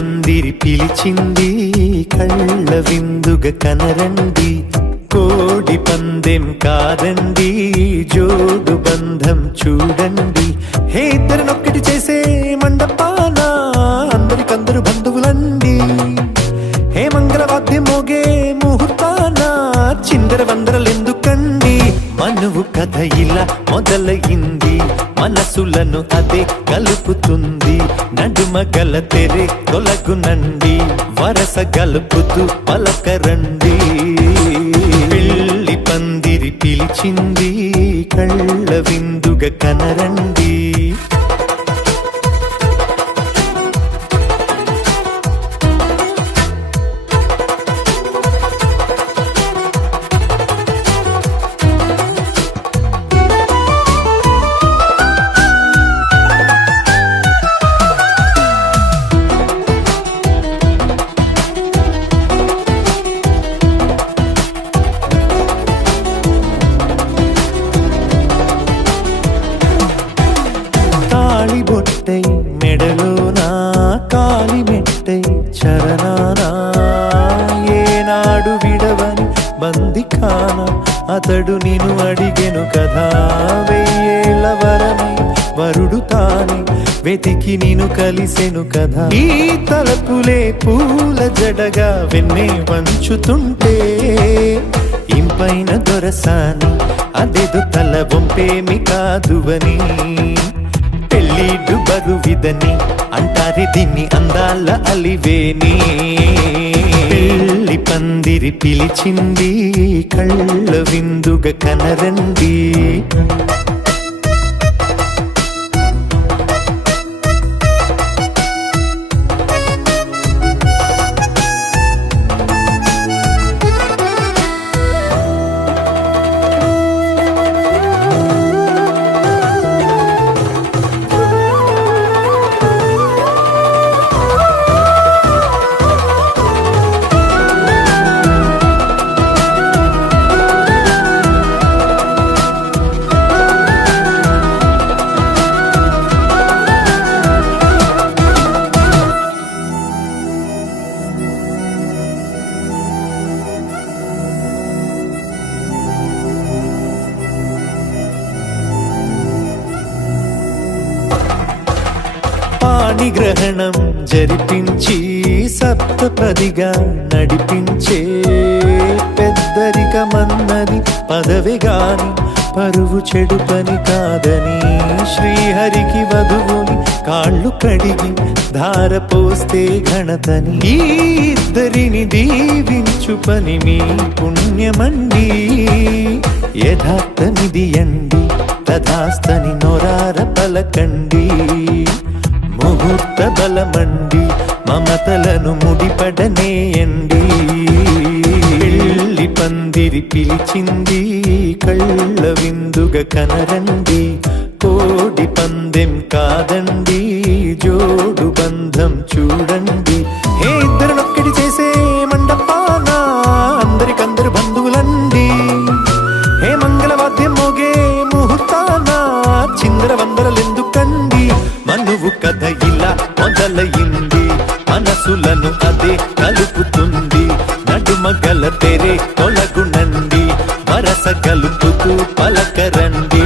పందిరి పిలిచింది కళ్ళ విందుగా కనరండి, కోడి పందెం కాదండి జోడు బంధం చూడండి. హే ఇద్దరినొక్కటి చేసే మండపాన అందరికందరు బంధువులండి, హే మంగళవాద్యం మోగే ముహూర్తాన చిందర వందరలెందుకండి. మనువు కథ ఇలా మొదలయింది, మనసులను అదే కలుపుతుంది, నడుమ గల తెరే తొలగునండి, వరస గలుపుతూ పలకరండి. పెళ్లి పందిరి పిలిచింది కళ్ళ విందుగా కనరండి. బొట్టై మెడలోనా కాలి మెట్టై చరణానా, ఏనాడు విడవని బందికాన అతడు నిన్ను అడిగెను కదా, వెయ్యేళ్ళ వరమై వరుడు తానే వెతికి నిన్ను కలిసెను కదా. ఈ తలపులే పూల జడగా వెన్నే వంచుతుంటే ఇంపైన దొరసాని అదేదో తల వంపేమి కాదువని, పెళ్ళిడు బరువిదని అంటారే దీన్ని అందాల అలివేని. పెళ్లి పందిరి పిలిచింది కళ్ళ విందుగా కనరండి. పాణిగ్రహణం జరిపించి సప్తపదిగా నడిపించే, పెద్దరికమన్నది పదవి గాని పరువు చెడు పని కాదని, శ్రీహరికి వధువుని కాళ్ళు కడిగి ధార పోస్తే ఘనతని, ఈ ఇద్దరిని దీవించు పని మీ పుణ్యమండి. యథార్థమిది అండి తథాస్తని నొరార పలకండి, ముహూర్త బలమండి మమతలను ముడిపడనేయండి. పెళ్లి పందిరి పిలిచింది కళ్ళ విందుగా కనరండి, కోడి పందెం కాదండి జోడు బంధం చూడండి. హే ఇద్దరినొక్కటి చేసే మండపాన అందరికందరు బంధువులండి, హే మంగళవాద్యం మోగే ముహూర్తాన చిందర వందరలెందుకండి. మనువు కథ ఇలా మొదలయింది, మనసులను అదే కలుపుతుంది, నడుమ గల తెరే తొలగునండి, వరస కలుపుతూ పలకరండి.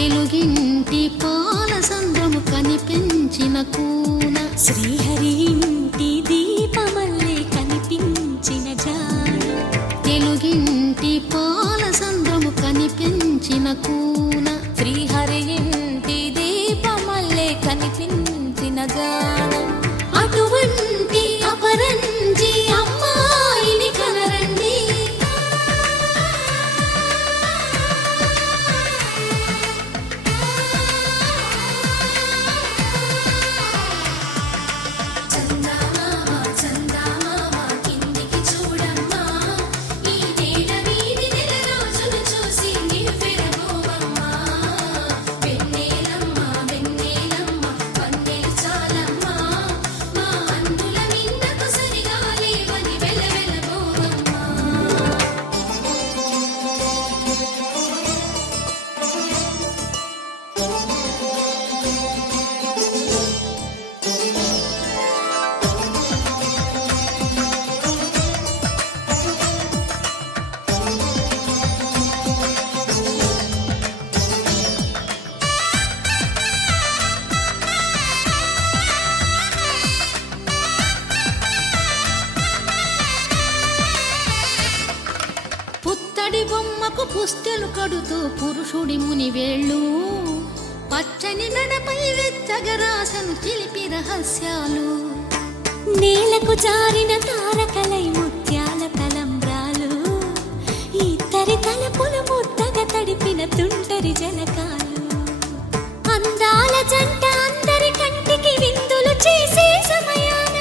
తెలుగింటి పాల సంద్రము కనిపించిన కూన శ్రీహరి ఇంటి దీపమల్లే కనిపించిన జాడ తెలుగింటి పాల సంద్రము కనిపించిన కూన శ్రీహరి ఇంటి దీపమల్లే కనిపించిన జాడ అటువంటి అపరంజి అమ్మాయిని కనరండి చందమామ చందమామ కిందికి చూడమ్మా ఈ నేల వీధి నెల రోజులు చూసి నివ్వెరబోవమ్మా వెన్నెలమ్మ వెన్నెలమ్మ వన్నెలు చాలమ్మా మా అందుల మిన్నకు సరిగా లేవని వెలవెలబోవమ్మా పుత్తడి బొమ్మకు పుస్తెలు కడుతూ పురుషుడి ముని వేళ్ళు పచ్చని నడపై వెచ్చగరాసను చిలిపి రహస్యాలు నేలకు జారిన తారకలై ముత్యాల తలంబ్రాలు ఇద్దరి తలపులు ముద్దగా తడిపిన తుంటరి జలకాలు అందాల జంట అందరి కంటికి విందులు చేసే సమయాన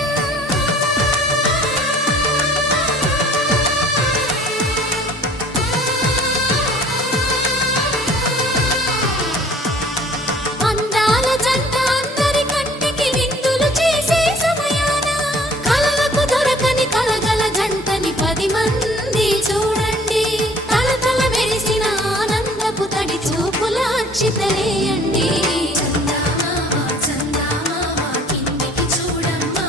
అందాల జంట అందరి కంటికి విందులు చేసే సమయాన కలలకు దొరకని కలగల జంటని 10 మంది చూడండి తల మెరిసిన ఆనందపు తడి చూపుల అచ్చితలేయండి చందమామ చందమామ కిందికి చూడమ్మా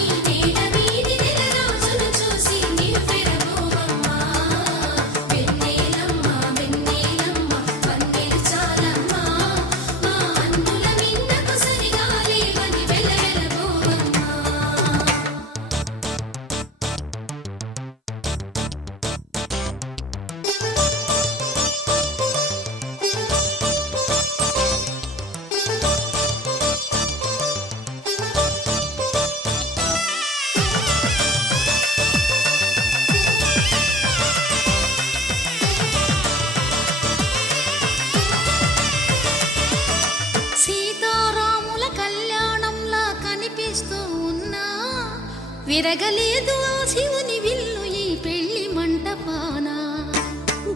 ఈ నేల వీధి నెల రోజులు చూసి నివ్వెరబోవమ్మా వెన్నెలమ్మ వెన్నెలమ్మ వన్నెలు చాలమ్మా మా అందుల మిన్నకు సరిగా లేవని వెలవెలబోవమ్మా సీతారాముల కళ్యాణంలా కనిపిస్తూ ఉన్నా విరగలేదు ఆ శివుని విల్లు ఈ పెళ్లి మంటపాన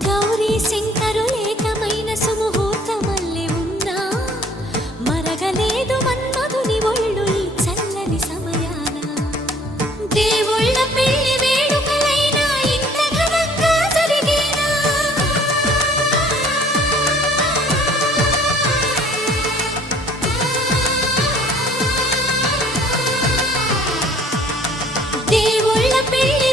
గౌరీ శంకరులేకమైన సుముహూర్తమల్లె ఉన్నా మరగలేదు మన్మధుని ఒళ్ళు ఈ చల్లని సమయాన దేవుళ్ళ పెళ్లి వేడుకలైనా ఇంత ఘనంగా జరిగేనా దేవుళ్ళ పెళ్లి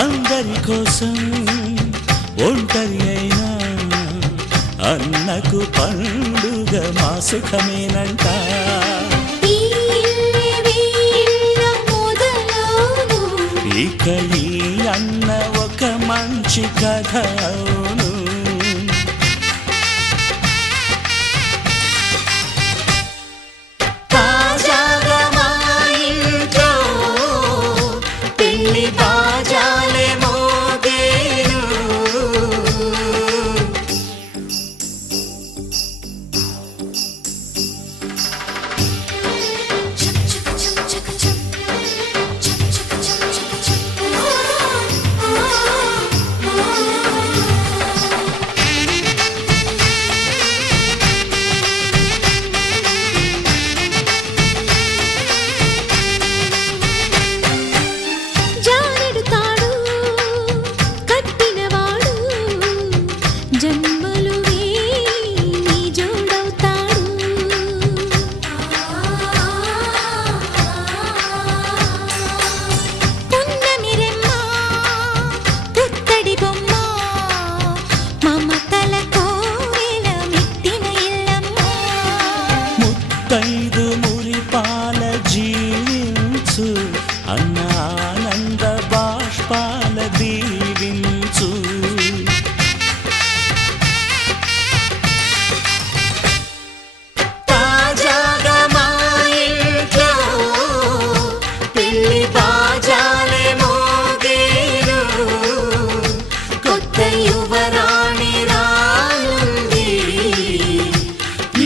అందరి కోసం ఒంటరి అయినా అన్నకు పండుగ మా సుఖమేనంట. ఈ వీళ్ళ మొదలవును. ఇక ఈ అన్న ఒక మంచి కథ అవును. తాజాగా మా ఇంట్లో పెళ్లి బాజాలే మోగేను. చక్ చక్ చక్ చక్ చక్. చక్ చక్ చక్ చక్ చక్. జారెడు తాడు కట్టినవాడు జన్మలు నీ జోడవుతాడు. పున్నమిరెమ్మ పుత్తడి బొమ్మ మమతల కోవెల మెట్టిన ఇల్లమ్మ. ముత్తైదు మురిపాల జీవించు అన్న ఆనంద బాష్పాల దీవించు. తాజాగా మా ఇంట్లో పెళ్లి బాజాలే మోగేను. కొత్త యువరాణి రానుంది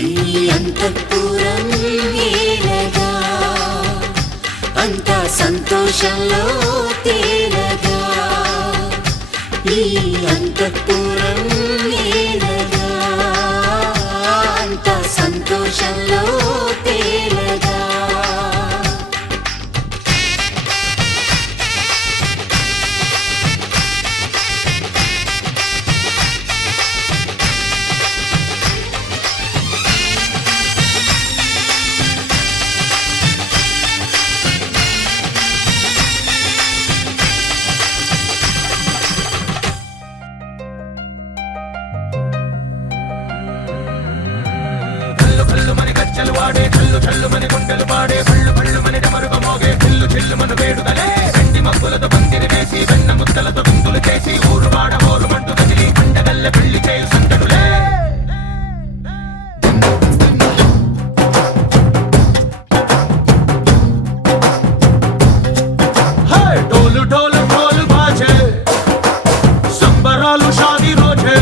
ఈ అంతఃపురం ఏలగా. అంతా సంతోషంలో తేలగా ఈ అంతఃపురం ఏలగా. అంతా సంతోషంలో తేలగా. ढोल ढोल ढोल बाजे సంబరాలు షాదీ రోజే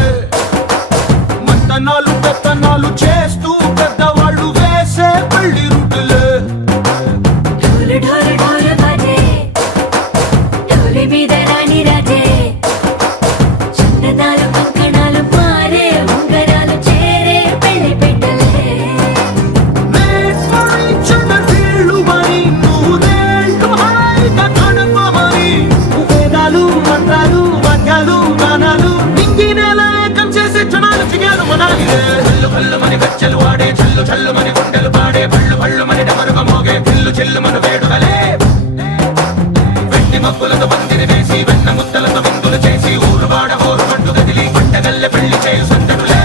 మంతనాలు పెత్తనాలు చేస్తూ పెద్దవాళ్ళు వేసే పెళ్లి రుటులే. ढोल ढोल ढोल बाजे ढोली మీద రాణి రాజే. చందనాలు కంకణాలు మారే ఉంగరాలు చేరే పెళ్లి పెట్టలే. నేర్పరించిన వీళ్ళు మరి నూరేళ్ళు హాయిగా గడపమని. వేదాలు మంత్రాలు వాద్యాలు గానాలు నింగినేల ఏకం చేసే క్షణాలు చిగాలు మనాలి. కళ్ళు కళ్ళు మని గచ్చలు వాడే చల్లు చల్లు మని గుండెలు పాడే పళ్ళు పళ్ళు మని డమరుగ మోగే పిల్లు చెల్లు మను వేడుకలే. వెండి మబ్బులతో పందిరి వేసి వెన్న ముద్దలతో విందులు చేసి ఊరువాడ ఊరు పట్టు గదిలి పంటగల్లె పెళ్లి చేయు సందడులే.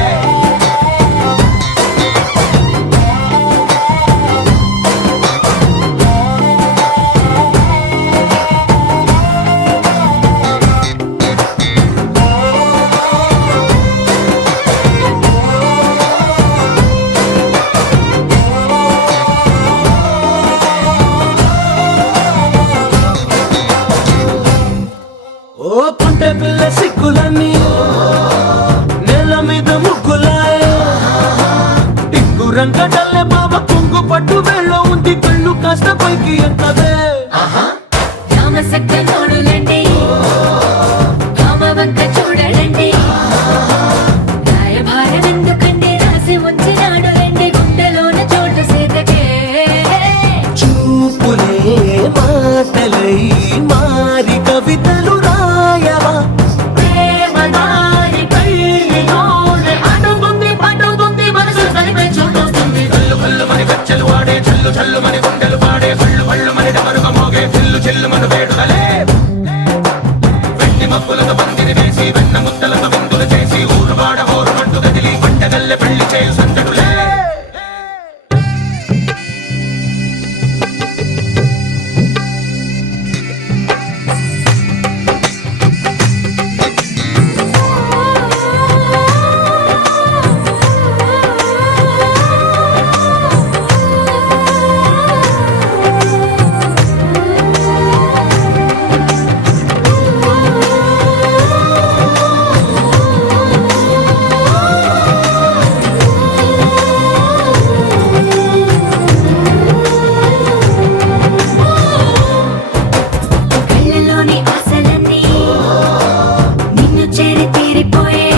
ఓ పంట పిల్ల సిక్కులన్నీ నేల మీద ముగ్గులాయ. టింగు రంగడల్లే బాబా కుంగు పట్టు వేళ్ళ ఉంది కళ్ళు కాస్త పైకి ఎత్తదే. రామసక్క నోడులండి కామవంక చూడడండి. రాయభారం ఎందుకండి రాసి ఉంచినాడు రండి గుండెలోన చోటు సేతకే. చూపులే మాటలై మారి కవితలు రాయవా. ప్రేమదారి పెళ్లిలోనే అడుగుంది పడుతుంది మనసు తనిపై చూడొస్తుంది. కళ్ళు కళ్ళు మని గచ్చలు వాడే చల్లు చల్లు మని గుండెలు పాడే పళ్ళు పళ్ళు మని డమరుగ మోగే పిల్లు చెల్లు మను వేడుకలే. మబ్బులతో పందిరి వేసి వెన్న ముద్దలతో విందులు చేసి ఊరువాడ హోరుమంటూ కదిలి పంటగల్లె పెళ్లి చేయు సందడులే కళ్ళలోని ఆశలన్నీ నిన్ను చేరి తీరిపోయే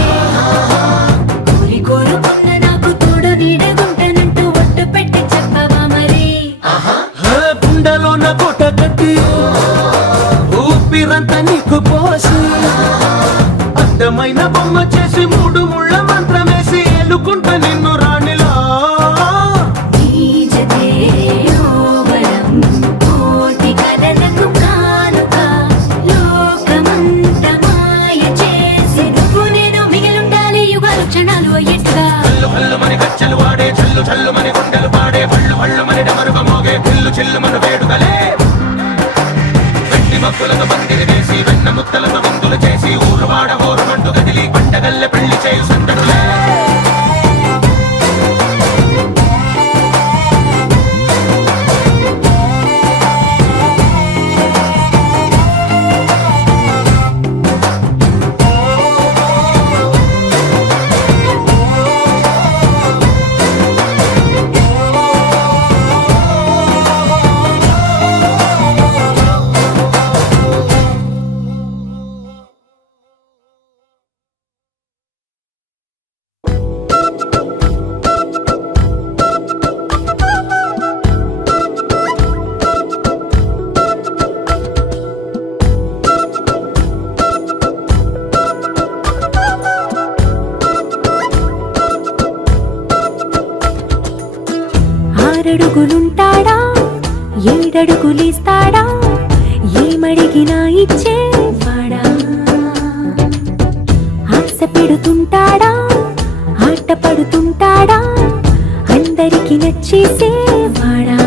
కోరి కోరుకున్న నాకు తోడు నీడగుంటానంటూ ఒట్టు పెట్టి చెప్పవా మరి గుండెలోన కోట కట్టి ఊపిరంతా నీకు పోసి అందమైన బొమ్మ చేసి మూడు ముళ్ళ మంత్రమేసి ఎలుకుంట నిన్ను రాణిలా నీ జతే యోవరం కోటి కలలకు కానుక లోకమంత మాయ చేసి నువ్వు నేను మిగిలుండాలి యుగాలు క్షణాలు అయ్యేట్టుగా కల్లు కల్లు మని కచ్చలు వాడే చల్లు చల్లు మని గుండెలు పాడే పళ్ళు పళ్ళు మని డమరుగ మోగే పిల్లు చిల్లు మన వేడుకలే వెట్టి మబ్బులతో పందిరి వేసి వెన్న ముద్దలతో విందులు చేసి ఊరువాడ హోరుమంటూ కదిలి పంటగల్లె పెళ్లి చేయు సందడులే ఆరడుగులుంటాడా ఏడడుగులిస్తాడా ఏమడిగినా ఇచ్చేవాడా ఆశ పెడుతుంటాడా ఆట పడుతుంటాడా అందరికి నచ్చేసేవాడా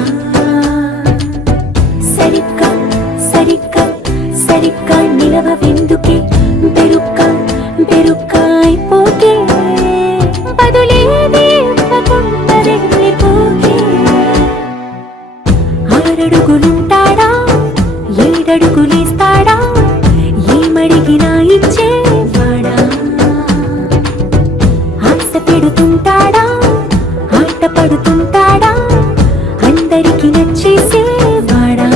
సరిగ్గా సరిగ్గా సరిగ్గా నిలవెందుకే బెరుక్క బెరుక్క అయిపోతే బదులేది ఇవ్వకుండా వెళ్ళిపోతే ఆరడుగులుంటాడా ఏడడుగులేస్తాడా ఏమడిగినా ఇచ్చేవాడా ఆశ పెడుతుంటాడా ఆట పడుతుంటాడా అందరికి నచ్చేసేవాడా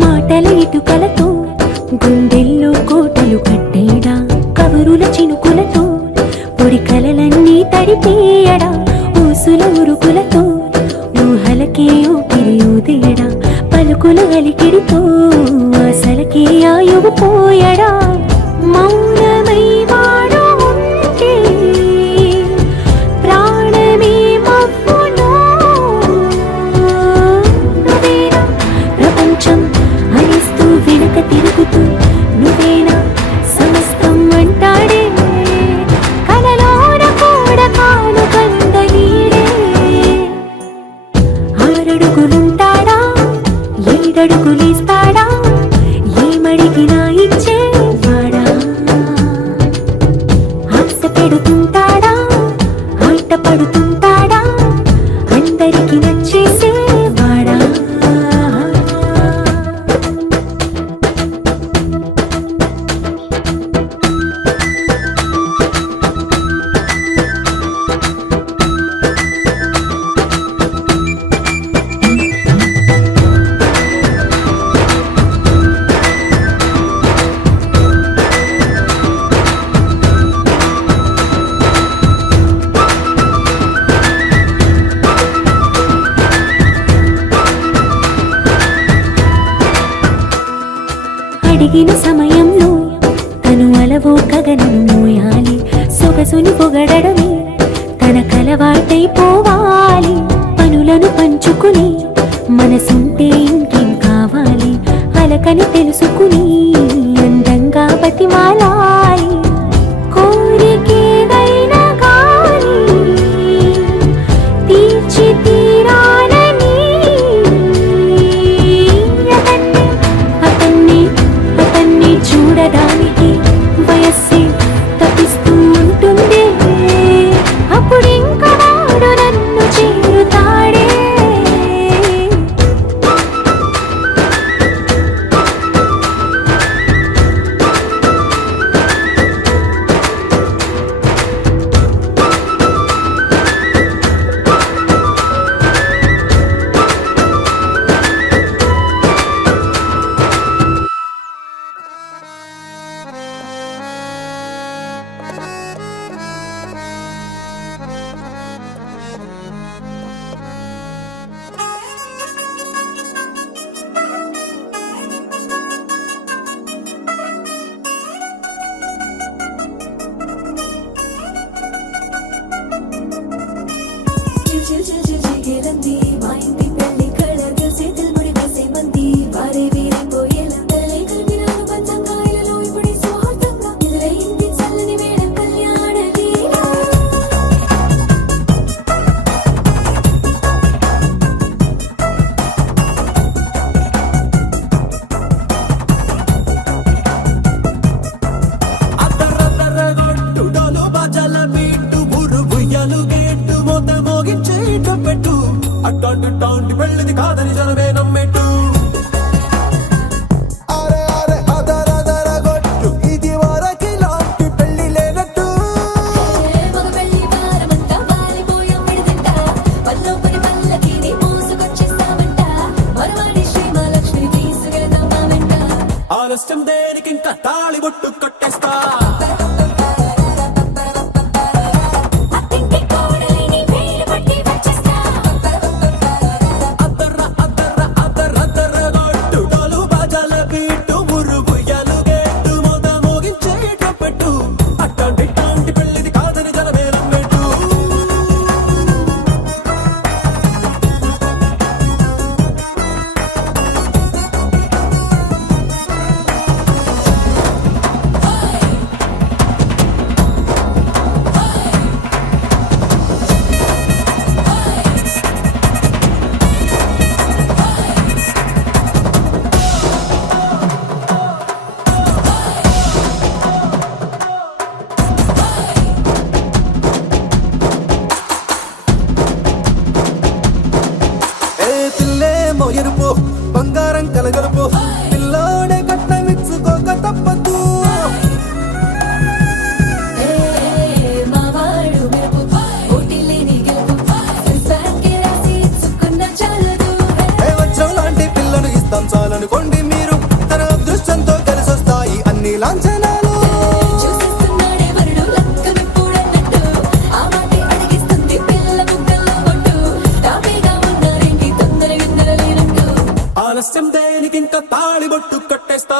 మాటల ఇటుకలతో గుండెల్లో కోటలు కట్టేడా కవరుల చినుకులతో పొడి కలలన్నీ తడిపేయడా ఊసుల ఉరుకులతో ఊహలకే ఊపిరి ఊదేయడా పలుకుల అలికిడితో ఆశలకే ఆయువు పోయడా మౌనమై వాడు ఉంటే ప్రాణమే మవ్వునో నువ్వేనా ప్రపంచం అనిస్తూ వెనక తిరుగుతూ నువ్వేనా సమస్తం అంటాడే కలలోన కూడా కాను కంద నీడే ఆరడుగులుంటాడా ఏడడుగులేస్తాడా ఏమడిగినా ఇచ్చేవాడా ఆశ పెడుతుంటాడా ఆట పడుతుంటాడా అందరికి నచ్చేసేవాడా అడిగిన సమయంలో తను అలవో గగనను మోయాలి, సొగసుని పొగడమే తన కలవాటైపోవాలి. పనులను పంచుకుని మనసుంటే ఇంకేం కావాలి, అలకని తెలుసుకుని అందంగా బతిమాలాలి. కోరికేదైనా కానీ తీర్చి తీరాలని అతన్ని చూడడానికి వయస్సే తప్పిస్తూ ఉంటుంది. అప్పుడు ఇంకా వాడు నన్ను చేరుతాడే. చిల్చిల్చిల్చిల్చిగేలంది మా ఇంటి పెళ్లి కళగా చేతులు ముడి వేసే మంది వారే వీరైపోయేలా తలలే కలిపిన పంచంగాయలలో ఇప్పుడే సౌహార్దంగా ఎదురైంది చల్లని వేళ కళ్యాణ లీల. అద్దరద్దరగొట్టు డోలు బాజాల బీటు ఊరు ఉయ్యాలు గేట్టు మోత మోగించేట పెట్టు అట్టాంటి టాంటి పెళ్ళిది కాదని జనమే నమ్మెట్టు. అరే అరే అదరదరగొట్టు ఇది వరకి లాంటి పెళ్లి లేనట్టు. మగ పెళ్లి వారమంతా వాలిపోయాం విడిదింట పల్లోపరి పల్లకిని మోసుకొచ్చేస్తామంట మరవాడి శ్రీమహాలక్ష్మి తీసుకెళ్దాం మా వెంట. ఆలస్యం దేనికి ఇంకా తాళి బొట్టు కట్టేస్తా. అత్తింటి కోడలిని వేలు పట్టి వచ్చేస్తా. అద్దర్ర అద్దర్ర అద్దరద్దరగొట్టు డోలు బాజాల బీటు ఊరు ఉయ్యాలు గేట్టు మోత మోగించేట పెట్టు అట్టాంటి టాంటి పెళ్ళిది కాదని జనమే నమ్మెట్టు. ఏ పిల్లేమో ఎరుపు బంగారం కలగలుపు పిల్లోడే కట్టమిచ్చుకోక తప్పదు. మా వాడు మెరుపు ఓటిలేని గెలుపు సెన్సార్కి రాసి ఇచ్చుకున్న చాలదు. ఏ వచ్చం లాంటి పిల్లను ఇస్తాం చాలనుకోండి మీరు, తన అదృష్టంతో కలిసొస్తాయి అన్ని లాంఛనాలు. చూసేస్తున్నాడే వరుడు లక్కమిప్పుడన్నట్టు ఆ మాటే అడిగిస్తుంది పిల్ల బుగ్గల్లో కొట్టు. తాపేగా ఉన్నారేంటి తొందర విందర లేనట్టు. ఆలస్యం దేనికి ఇంకా తాళి బొట్టు కట్టేస్తా.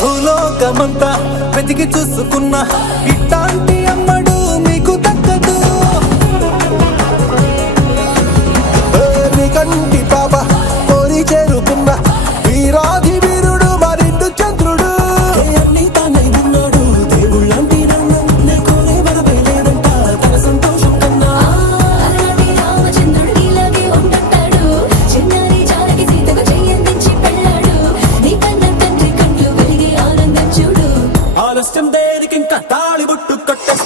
భూలోకమంతా వెతికి చూసుకున్నా ఇట్లాంటి అమ్మడు మీకు దక్కదు. నీ కంటి పాప కోరి చేరుకున్న వీరాధి వీరుడు మరిండు చంద్రుడు. అన్ని తానై ఉన్నాడు దేవుళ్ళంటి నన్ను నే కోరే వరవే లేదంట తన సంతోషం కన్నా. అలాంటి రామచంద్రుడు ఇలాగే ఉంటుంటాడు. చిన్నారి జానకి సీతకు చెయ్యందించి పెళ్ళాడు. నీ కన్న తండ్రి కండ్లు వెలిగి ఆనందం చూడు. ఆలస్యం దేనికి ఇంకా తాళి బొట్టు కట్టేస్తా.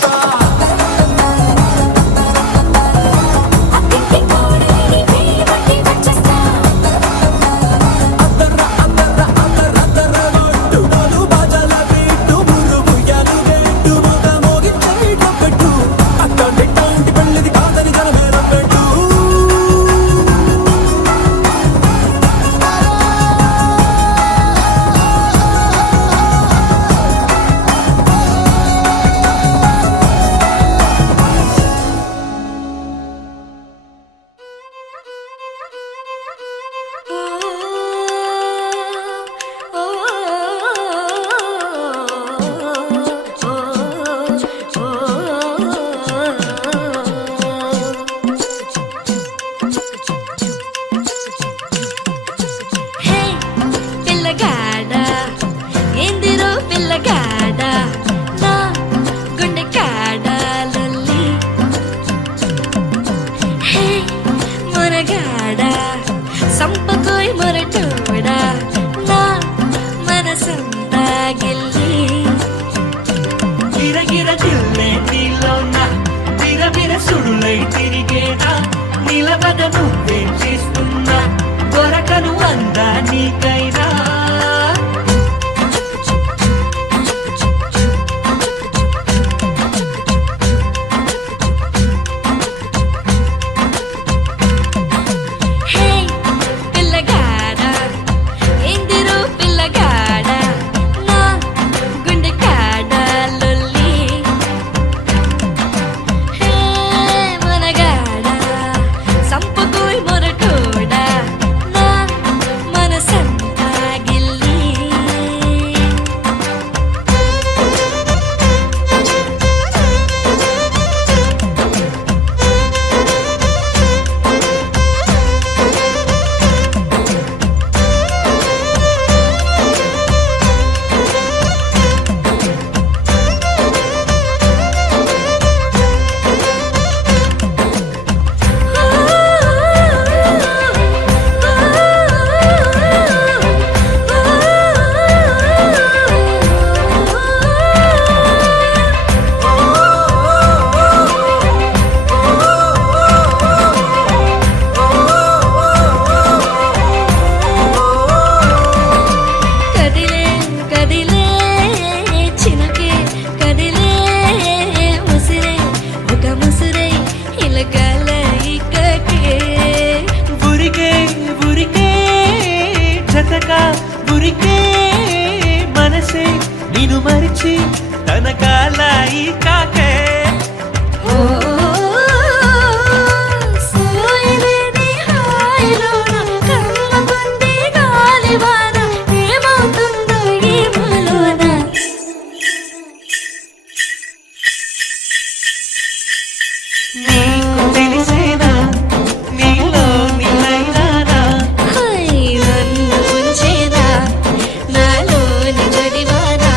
వచ్చి తన కాలాయి కాకే ఓ సోయలేని హాయిలోన కమ్మగుంది గాలివాన ఏమవుతుందో ఏమోలోన నీకు తెలిసేనా నీలో నీలైనానా హై నన్ను ముంచేదా నాలోని జడివానా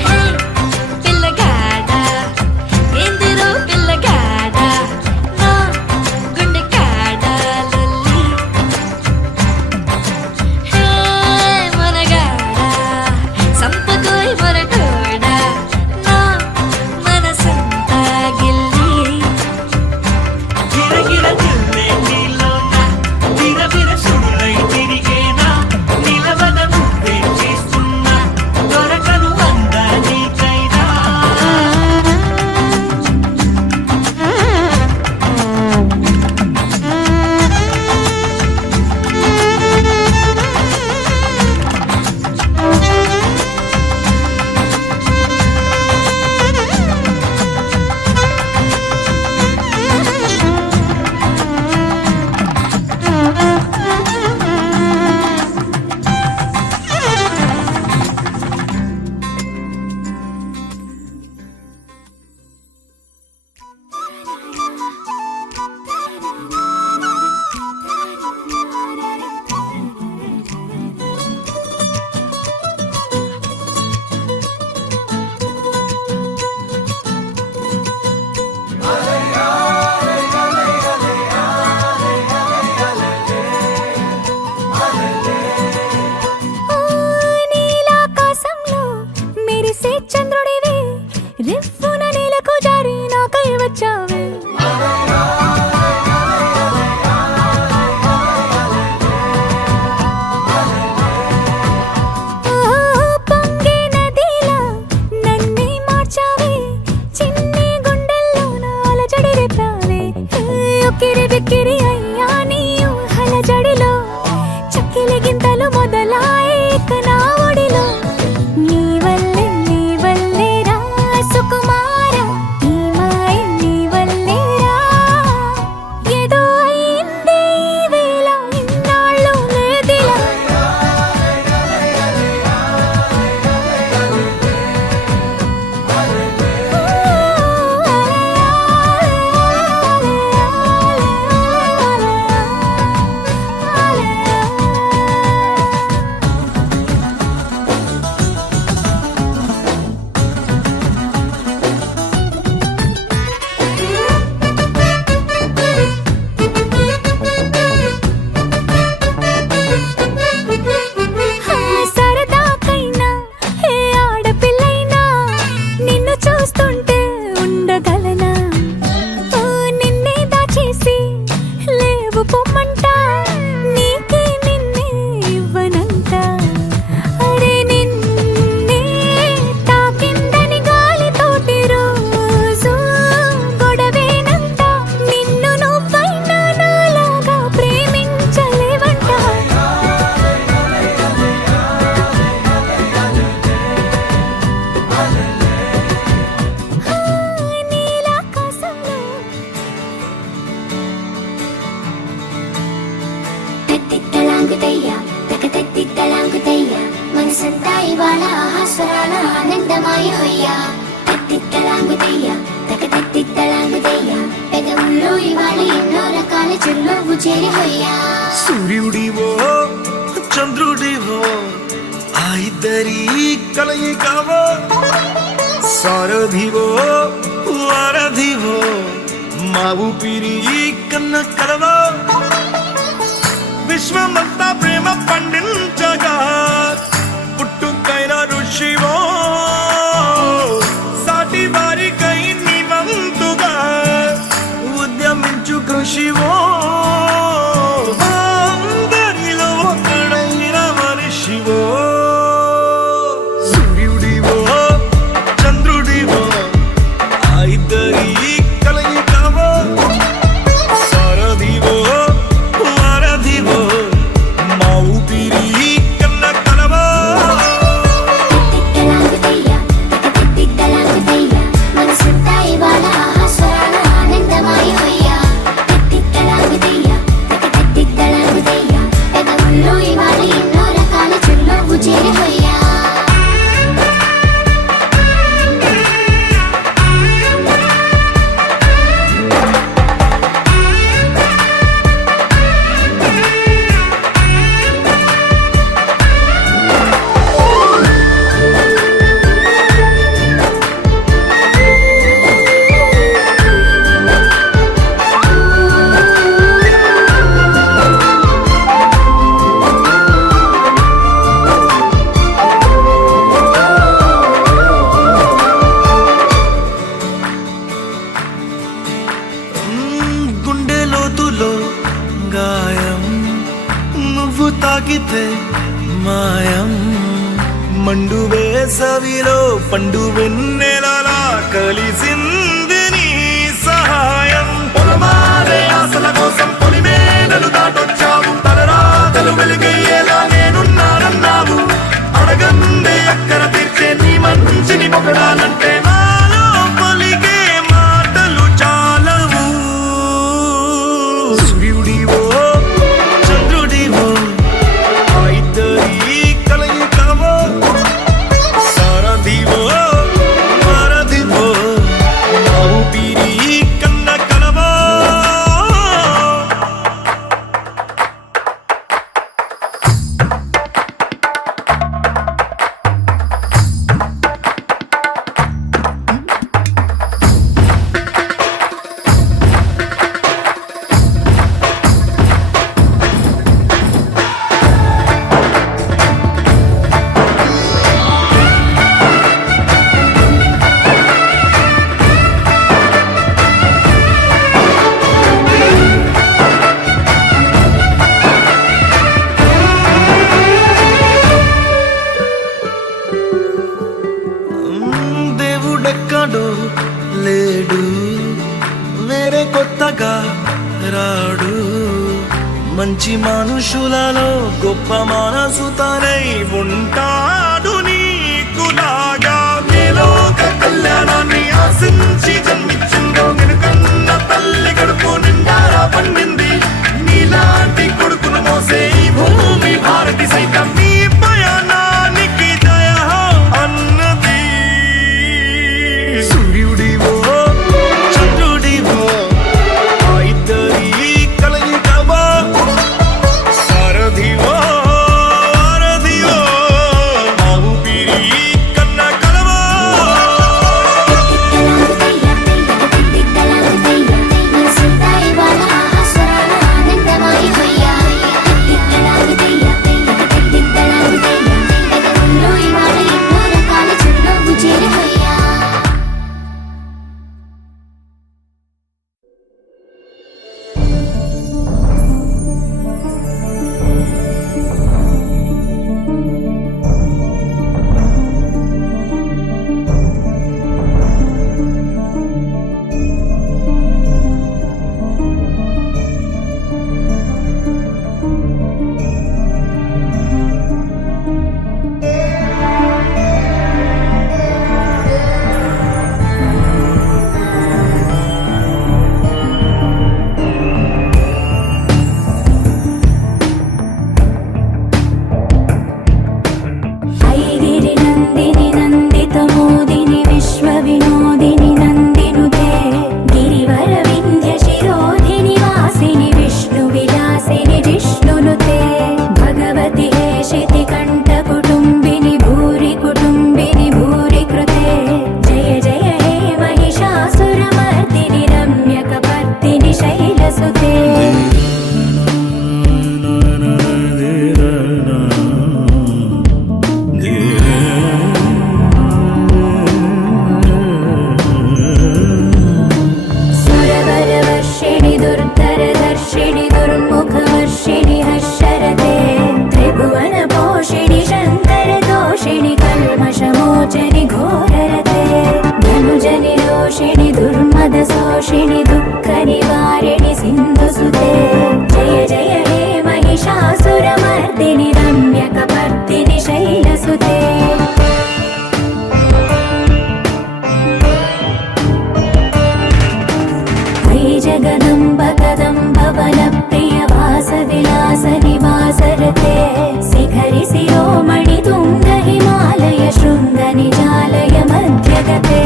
హే పిల్లగాడా ఎందిరో పిల్లగాడా నా గుండె కాడా లొల్లి హే మనగాడా సంపకోయ్ మొరటోడా నా మనసంతా గిల్లి గిరగిర తిన్నే నీలోన విరవిర సుడులై తిరిగేనా నిలవన నువ్వే చేస్తున్నా దొరకను అందా నీకైనా నీలాకాశంలో మెరిసే చంద్రుడివి రివ్వున నేలకు జారి నాకై వచ్చావే పొంగే నదిలా నన్నే మార్చావే చిన్ని గుండెల్లోన అలజడి రేపావే ఉక్కిరి బిక్కిరి అయ్యా నీ ఊహల జడిలో చక్కిలి గింతలు మొదలాయే ఇక నా ఒడిలో నీ వల్లే రా సుకుమార నీ మాయ నీ వల్లే రా ఏదో అయిందే ఈ వేళ ఇన్నాళ్ళు లేదిలా సరదాకైనా ఏ ఆడపిల్లైనా నిన్ను చూస్తుంటే ఉండగలనా నిన్నే దాచేసి లేవు పొమ్మంట నీకే నిన్నే ఇవ్వనంట అరే నిన్నే తాకిందని గాలితోటి రోజు గొడవేనంట నిన్ను నువ్వైనా నాలాగా ప్రేమించలేవంట నీలాకాశంలో తత్తిత్తలాంగుతయ్యా తకతత్తిత్తలాంగుతయ్యా మనసంతా ఇవాళ ఆహాస్వరాల ఆనందమాయ హొయ్యా తత్తిత్తలాంగుతయ్యా తకతత్తిత్తలాంగుతయ్యా పెదవుల్లో ఇవాళ ఎన్నో రకాల చిరునవ్వు చేరి హొయ్యా సూర్యుడివో చంద్రుడివో ఆ ఇద్దరి కలయికవో సారథివో వారధివో మా ఊపిరి కన్న కలవో విశ్వమంతా ప్రేమ పండించగా పుట్టుకైన ఋషివో సాటి వారికై నివంతుగా ఉద్యమించు కృషివో అందరిలో ఒకడైన మనిషివో సూర్యుడివో చంద్రుడివో ఆ ఇద్దరి కలయిక తాకితే మాయం మండు వేసవిలో పండు వెన్నెలలా కలిసింది నీ సహాయం పొలమారే ఆశల కోసం పొలిమేనలు దాటొచ్చావు తలరాతలు వెలుగయ్యేలా నేనున్నానన్నావు అడగందే అక్కర తీర్చే నీ మంచిని పొగడాలంటే నాలో పలికే మాటలు చాలవు సూర్యుడివో చంద్రుడివో ఆ ఇద్దరి కలయికవో సారథివో వారధివో నా ఊపిరి కన్న కలవో దేవుడెక్కడో లేడు వేరే కొత్తగా రాడు మంచి మనుషులలో గొప్ప మనసు తనై ఉంటాడు నీకులాగా మేలోక కళ్యాణాన్ని ఆశించి జన్మించిందో నిన్నుకన్న తల్లి కడుపు నిండారా పండింది నీలాంటి కొడుకును మోసే ఈ భూమి భారతి సైతం నీ పయనానికి జయ హో అన్నది సూర్యుడివో చంద్రుడివో ఆ ఇద్దరి కలయికవో సారథివో వారధివో నా ఊపిరి కన్న కలవో మనసంతా ఇవాళ ఆస్వరాల ఆనందమాయ హొయ్యా తిత్తలాగుతయ్యా తిత్తలాగుతయ్యా జగముల్లో ఇవాళ ఎన్నో రకాల చుట్టూ చేరి హొయ్యా ఐగిరి నందిని నందిత మోదిని విశ్వ వినోదిని నందినుతే గిరివర వింధ్య శిరోధిని వాసిని విష్ణు విలాసిని జిష్ణునుతే భగవతి హేషితి కంఠ కుటుంబిని భూరి కుటుంబిని భూరి కృతే జయ జయ హే మహిషాసురమర్దిని రమ్యకపర్దిని శైలసుతే సురవరవర్షిణి దుర్ధరదర్శిణి దుర్ముఖవర్షిణి హర్షరతే త్రిభువన పోషిణి శంకర దోషిణి కల్మషమోచని ఘోరరతే ధనుజని రోషిణి దుర్మద శోషిణి దుఃఖ నివారిణి సింధుసుతే జయ జయ హే మహిషాసురమర్దిని రమ్యకపర్దిని శైలసుతే హై జగదంబ కదంబ వన ప్రియ వాస విలాస నివాసరతే శిఖరి శిరోమణి తుంగ హిమాలయ శృంగ నిజాలయ మధ్యగతే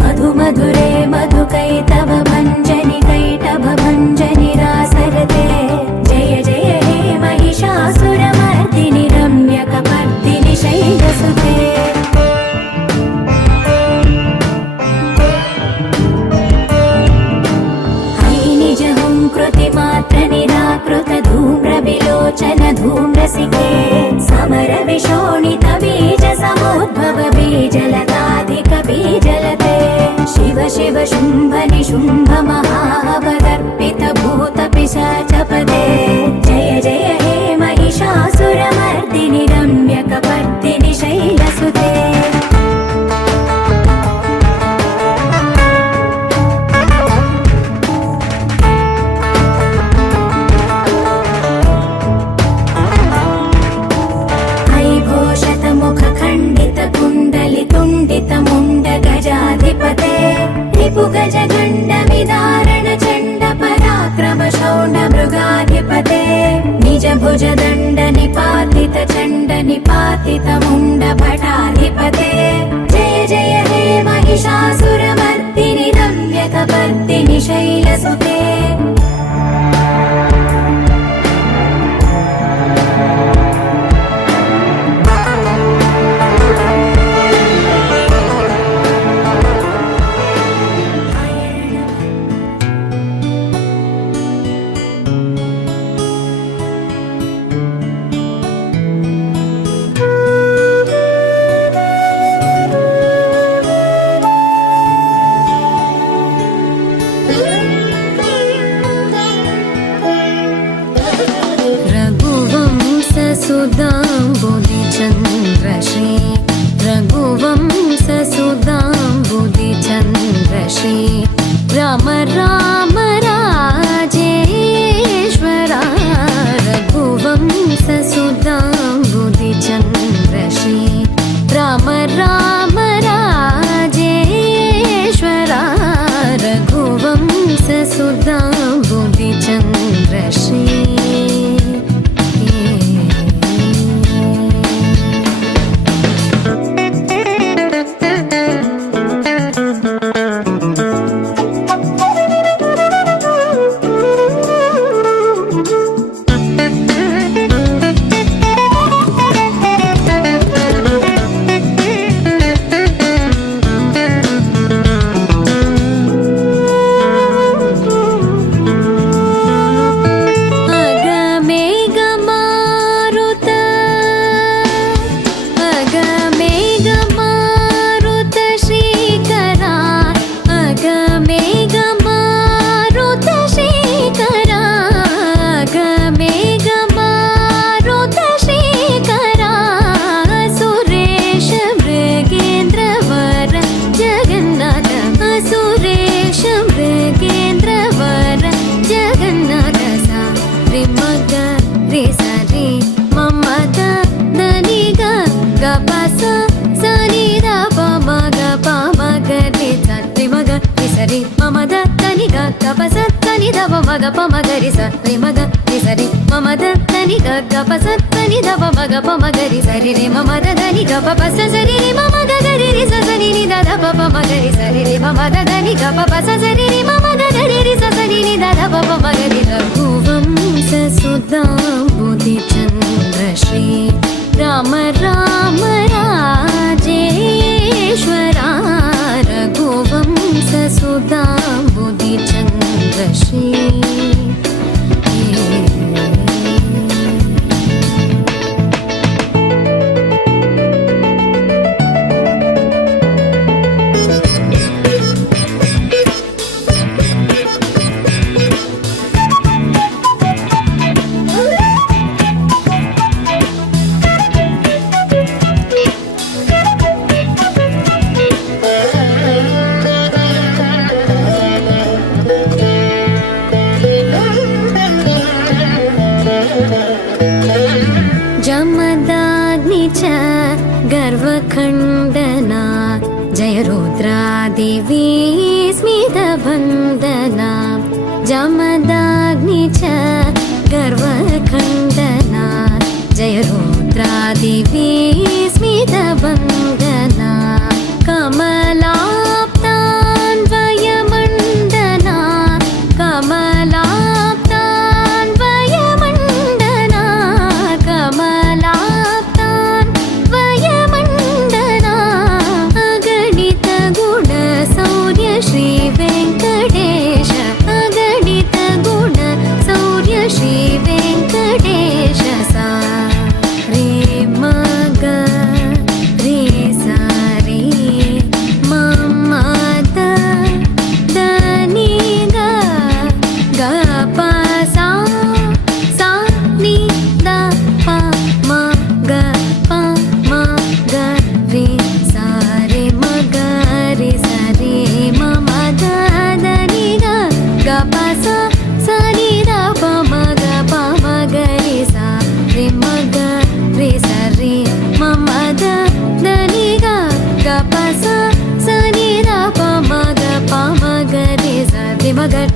మధు మధురే మధు కైతవ భంజని కైటభ భంజని రాసరతే జయ జయ హే మహిషాసురమర్దిని రమ్యకపర్దిని శైలసుతే నిజహం కృతి మాత్ర నిరాకృత ధూమ్ర విలోచన ధూమ్రసికే సమర విశోణిత బీజ సముద్భవ బీజలతాధిక బీజలతే శివ శివ శుంభ నిశుంభ మహావదర్పిత భూత పిశాచపదే జయ జయ హే మహిషాసుర रिपु गजगण्ड विदारण चण्ड पराक्रम शौण्ड मृगाधिपते निज भुज दण्ड निपातित चण्ड निपातित मुण्ड भटाधिपते जय जय हे महिषासुरमर्दिनि दम्यकपर्दिनि शैलसुते रघुवंशसुधाम्बुधिचन्द्रश्री रघुवंशसुधाम्बुधिचन्द्रश्री राम राम राजेश्वरा रघुवंशसुधाम्बुधिचन्द्रश्री राम राम राजेश्वरा रघुवंशसुधाम्बुधिचन्द्रश्री మగ పమగరి సరి మగ సరి మమ దని గ పసని దవ మగ పమగరి సరి రే మమ దని గ పస సరి రే మమ గరి రి సని ని ద ప పమగరి సరి రే మమ దని గ పస సరి రే మమ గరి రి సని ని ద ప పమగరి రఘువంశసుధాంబుధిచन्द्రశ్రీ రామ రామ రాజేశ్వరా రఘువంశసుధాంబుధిచन्द्రశ్రీ जमदाग्नि च गर्वखण्डना जय रुद्रादेवी स्मितवन्दना जमदाग्नि च गर्वखण्डना जय रुद्रादेवी स्मितवन्दना कमलाप्तान्वयमण्डना कमलाप्तान्वयमण्डना कमलाप्तान्वयमण्डना अगणित गुण शौर्य श्री वेङ्कटेश अगणित गुण शौर्य श्री वेङ्कटेश सा रे मग रे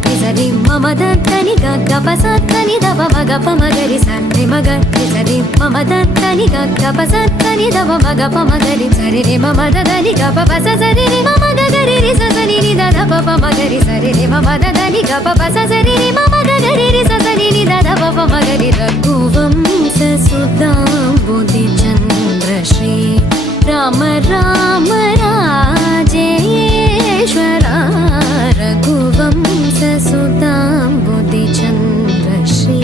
నిసరి మమద తని గపస తని దవ మగ పమగరి సరి మగ నిసరి మమద తని గపస తని దవ మగ పమగరి సరి రి మమద దని గప పస సరి రి మమగ గరి రి సని ని దద పమగరి సరి రి మమద దని గప పస సరి రి మమగ గరి రి సని ని దద పమగరి రఘువంశ సుధాంబుధి చంద్ర శ్రీ రామ రామ రాజేశ్వర రఘువంశ సుధాంబుధి చంద్ర శ్రీ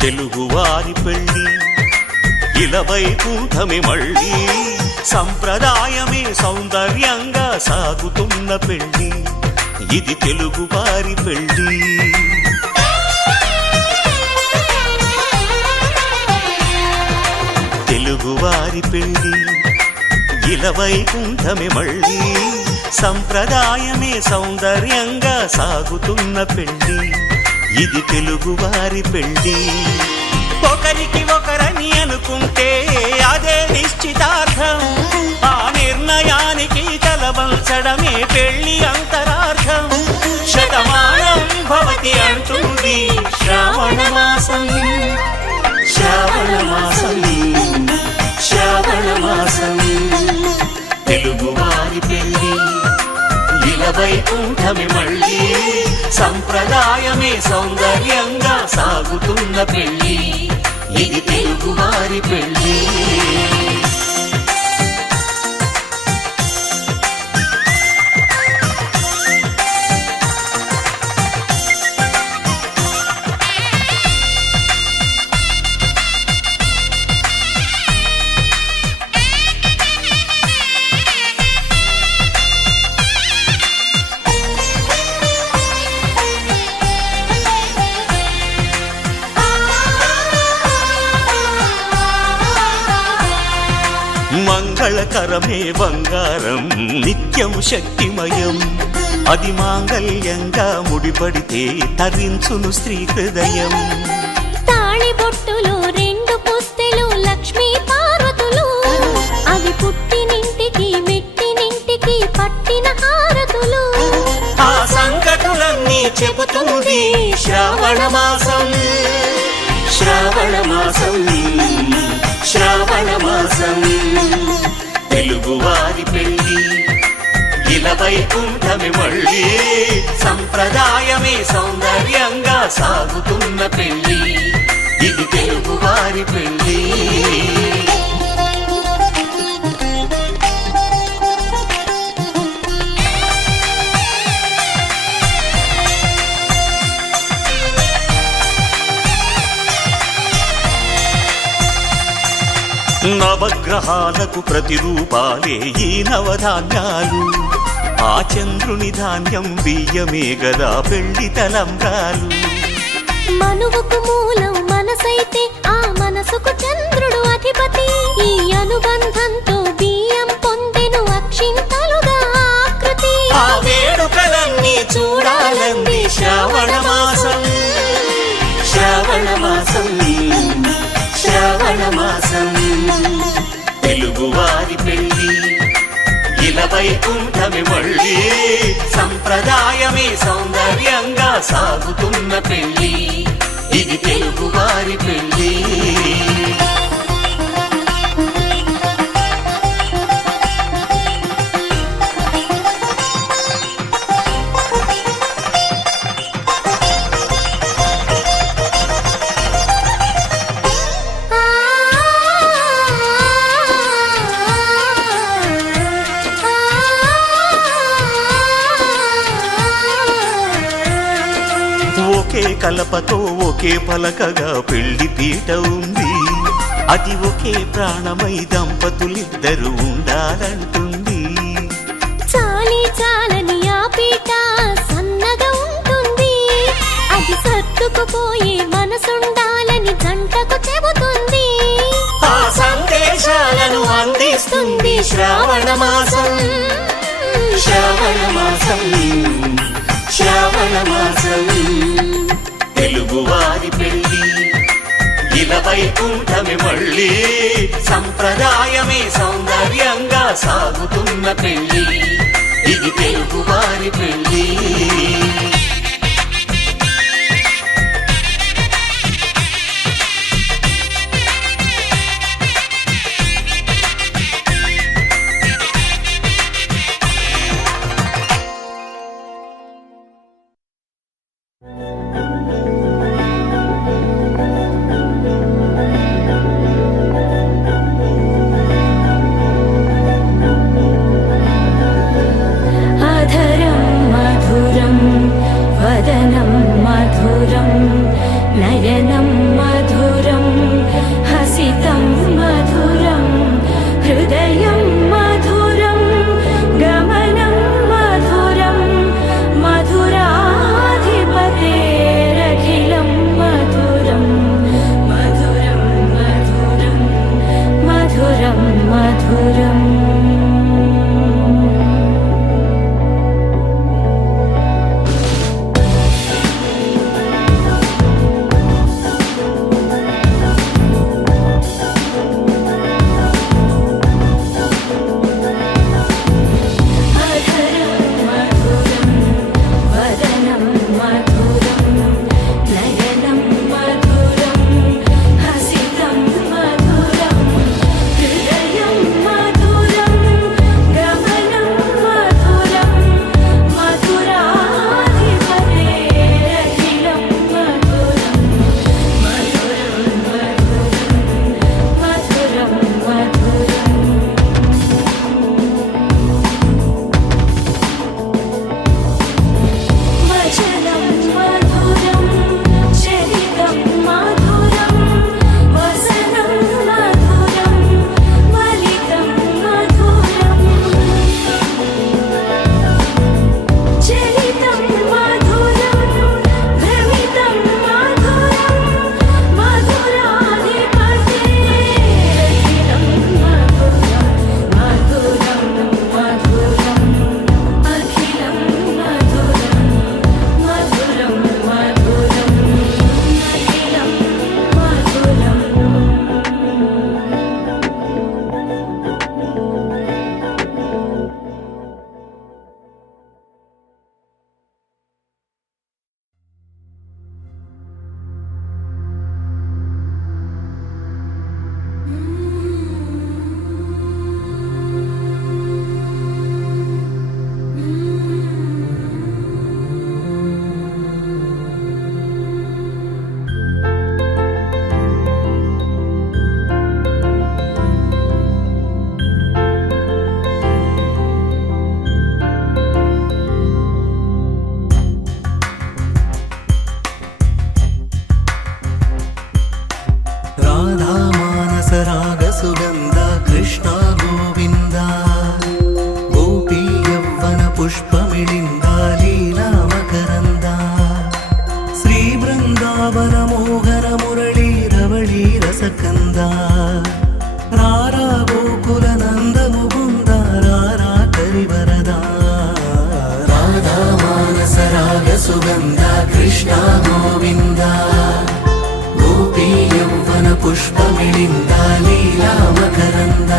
తెలుగువారి పెళ్ళి ఇలవైకుంఠమి మళ్ళీ సంప్రదాయమే సౌందర్యంగా సాగుతున్న పెళ్ళి ఇది తెలుగువారి పెళ్ళి తెలుగువారి పెళ్ళి ఇలవైకుంఠమి మళ్ళీ సంప్రదాయమే సౌందర్యంగా సాగుతున్న పెళ్ళి ఇది తెలుగువారి పెళ్ళి ఒకరికి ఒకరని అనుకుంటే అదే నిశ్చితార్థం ఆ నిర్ణయానికి తలవంచడమే పెళ్ళి అంతరార్థం శతమానం భవతి అంటుంది శ్రావణ మాసం శ్రావణ మాసం శ్రావణ మాసం తెలుగువారి పెళ్ళి ఇలవైకుంఠమి మళ్ళీ సంప్రదాయమే సౌందర్యంగా సాగుతున్న పెళ్ళి ఇది తెలుగువారి పెళ్ళి మంగళకరమే బంగారం నిత్యం శక్తిమయం అది మాంగళ్యంగా ముడిపడితే తరించును స్త్రీ హృదయం తాళి బొట్టులో రెండు పుస్తెలు లక్ష్మీ పార్వతులు అవి పుట్టినింటికి మెట్టినింటికి పట్టిన హారతులు ఆ సంగతులన్నీ చెబుతుంది శ్రావణ మాసం శ్రావణ మాసం శ్రావణ మాసం తెలుగువారి పెళ్ళి ఇలవైకుంఠమి మళ్ళీ సంప్రదాయమే సౌందర్యంగా సాగుతున్న పెళ్ళి ఇది తెలుగువారి పెళ్ళి నవగ్రహాలకు ప్రతిరూపాలే ఈ నవధాన్యాలు ఆ చంద్రుని ధాన్యం బియ్యమే గదా పెళ్లి తలంబ్రాలు మనువుకు మూలం మనసైతే ఆ మనసుకు చంద్రుడు అధిపతి ఈ అనుబంధంతో బియ్యం పొందెను అక్షింతలుగా ఆకృతి ఆ వేడుకలన్నీ చూడాలంది శ్రావణ మాసం శ్రావణ మాసం శ్రావణ మాసం తెలుగువారి పెళ్ళి ఇలవైకుంఠమి మళ్ళీ సంప్రదాయమే సౌందర్యంగా సాగుతున్న పెళ్ళి ఇది తెలుగువారి పెళ్ళి కలపతో ఒకే పలకగా పెళ్లి పీట ఉంది. అది ఒకే ప్రాణమై దంపతులిద్దరూ ఉండాలంటుంది. చాలి చాలని ఆ పీట సన్నగా ఉంటుంది. అది సర్దుకుపోయే మనసుండాలని జంటకు చెబుతుంది. ఆ సందేశాలను అందిస్తుంది శ్రావణ మాసం. శ్రావణ మాసం, శ్రావణ మాసం. తెలుగువారి పెళ్లి ఇలా వైకుంఠమి మళ్ళీ, సంప్రదాయమే సౌందర్యంగా సాగుతున్న పెళ్లి. ఇది తెలుగువారి పెళ్లి. అధరం మధురం వదనం మధురం నయనం మధురం హసితం మధురం హృదయం మధురం గమనం మధురం మధురాధిపతేరఖిలం మధురం మధురం మధురం మధురం మధురం. సుగంధ కృష్ణ గోవింద గోపీ యౌవన పుష్పమిళింద లీలా మకరంద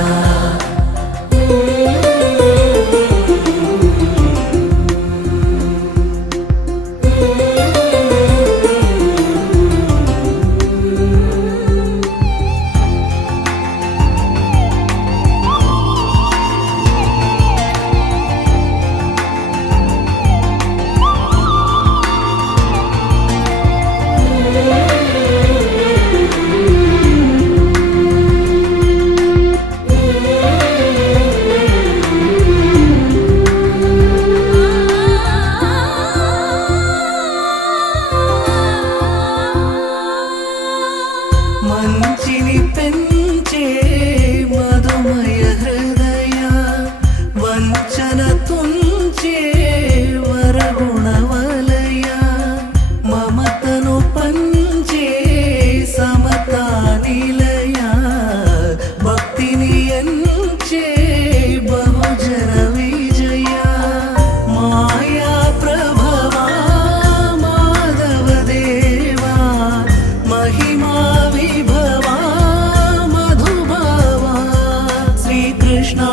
కృష్ణ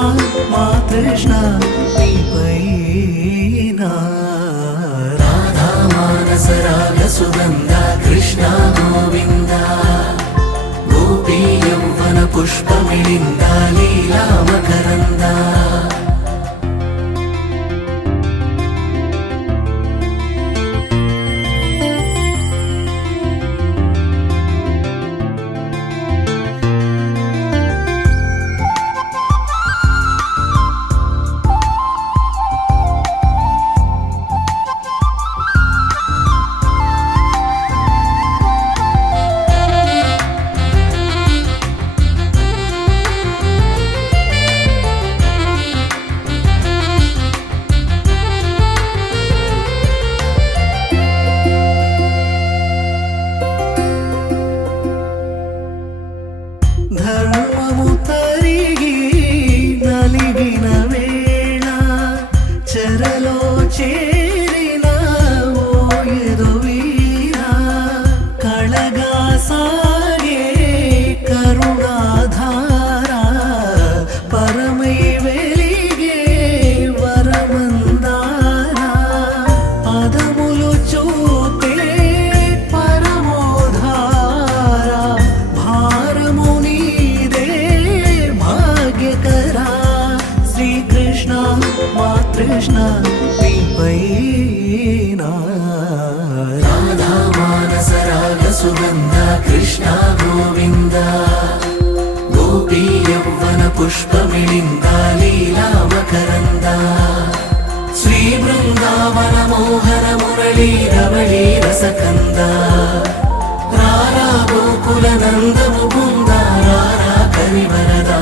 మా కృష్ణ నీపైన రాధా మానస రాగ సుగంధ కృష్ణ గోవింద గోపీ యౌవన పుష్పమిళింద లీలా మకరంద ధర్మము తరిగి నలిగిన వేళ చెరలో చేరిన ఓ ఎదువీర కళగా సాగే కరుణాధార పరమై వెలిగే వరమందార పదములు చూపే పరమోధార భారము నీదే భాగ్యకరా శ్రీకృష్ణ మా కృష్ణ నీపైన రాధా మానస రాగ సుగంధ కృష్ణ గోవింద గోపీ యౌవన పుష్పమిళింద లీలా మకరంద శ్రీ బృందావన మోహన మురళీ రవళీ రసకంద రారా గోకుల నంద ముకుంద రారా కరివరద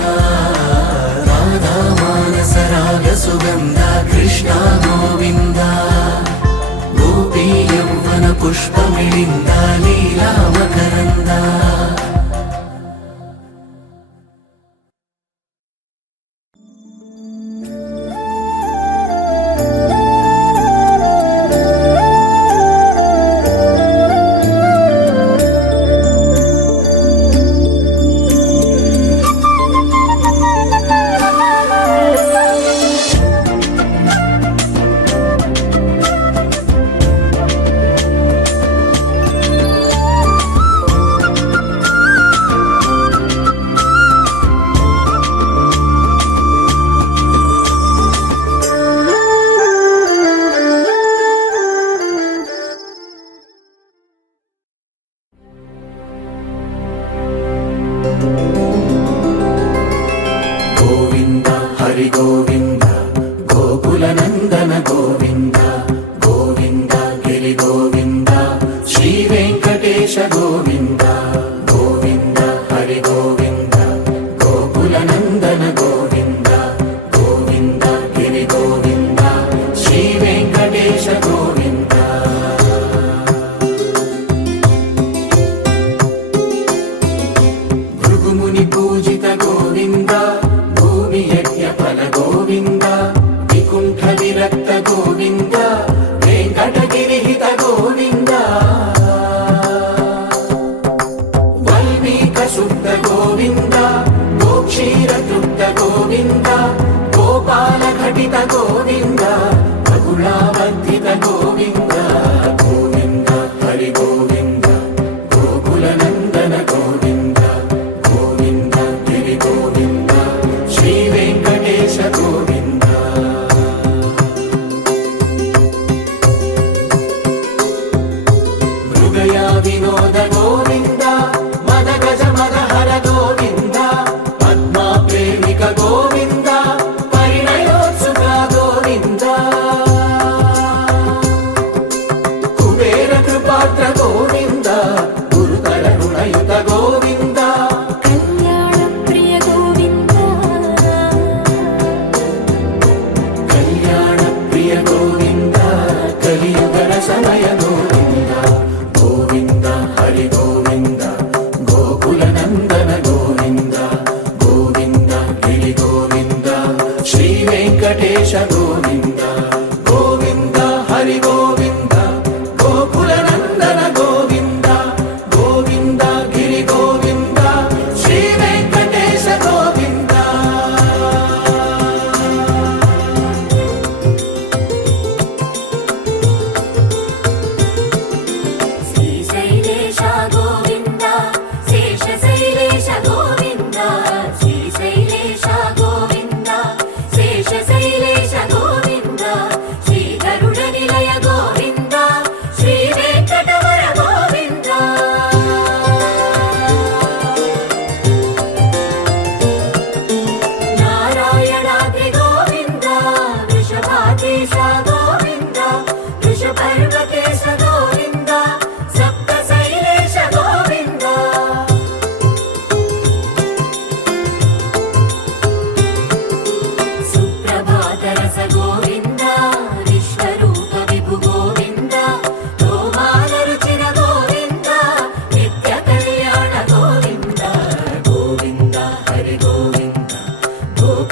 రాధా మానస రాగ సుగంధ కృష్ణ గోవింద గోపీ యౌవన పుష్పమిళింద లీలా మకరంద గోవింద హరి గోవింద గోకుల నందన గోవింద గోవింద గిరి గోవింద శ్రీ వెంకటేశ గోవింద గోవింద హరి గోవింద గోకుల నందన గోవింద గోవింద గిరి గోవింద శ్రీ వెంకటేశ గోవింద భృగుముని పూజిత గోవింద భూమి యజ్ఞ ఫల గోవింద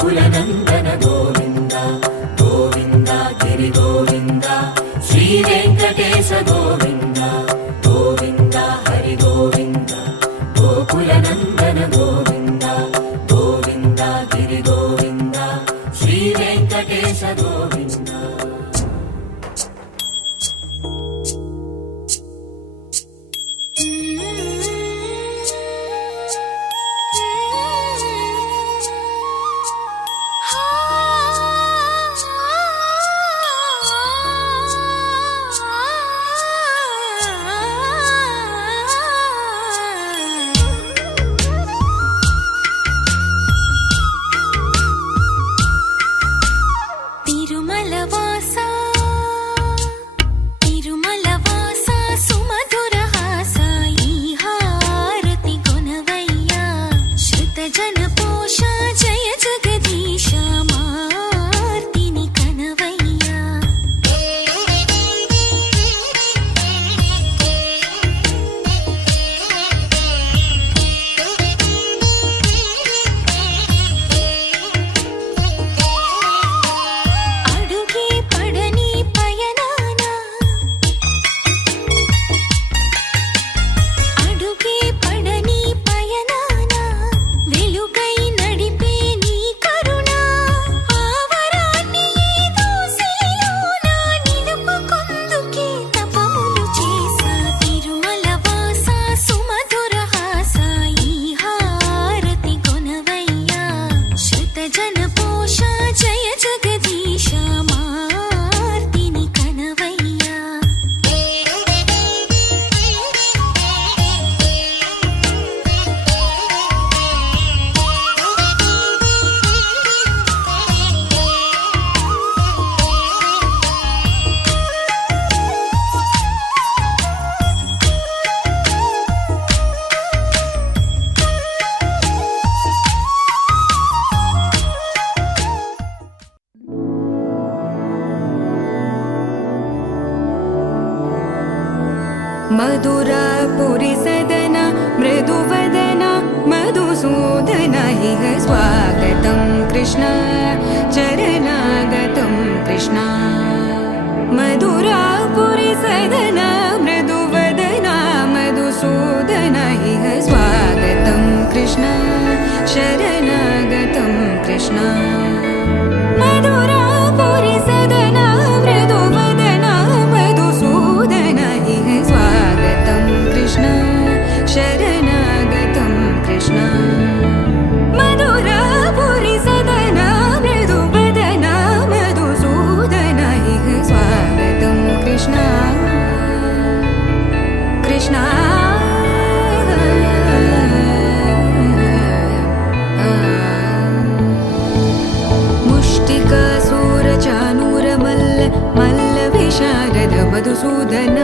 గోకులనందన గోవింద గోవింద గిరి గోవింద శ్రీ వెంకటేశ గోవింద గోవింద హరి గోవింద గోకులనందన గోవింద గోవింద గిరి గోవింద శ్రీ వెంకటేశ గోవింద. తిరుమలవాసా తిరుమలవాసా సుమధురహాసా ఈ హారతి కొనవయ్యా శృతజన పోషా జయ జగదీశా మార్తిని కనవయ్యా. అడుగే పడని పయనాన అడుగే పడని పయనాన వెలుగై నడిపే నీ కరుణ ఆవరాన్ని దోసిలోన నిలుపుకొందుకే తపములు చేసా తిరుమలవాసా సుమధురహాసా ఈ హారతి కొనవయ్యా శృతజన పోషా జయ జగదీశా మార్తిని కనవయ్యా. मधुरापुरी सदन मृदुवदन मधुसूदन इह स्वागतं कृष्ण चरणागतं कृष्ण. मधुरापुरी सदन मृदुवदन मधुसूदन इह स्वागतं कृष्ण शरणागतं कृष्ण. मधुरापुरी सदन मृदुवदन मधुसूदन इह स्वागतं कृष्ण शरणागतं कृष्ण. मधुरापुरी सदन मृदुवदन मधुसूदन इह स्वागतं कृष्ण कृष्ण. मुष्टिकासूरचानूरमल्ल मल्लविशारद मधुसूदन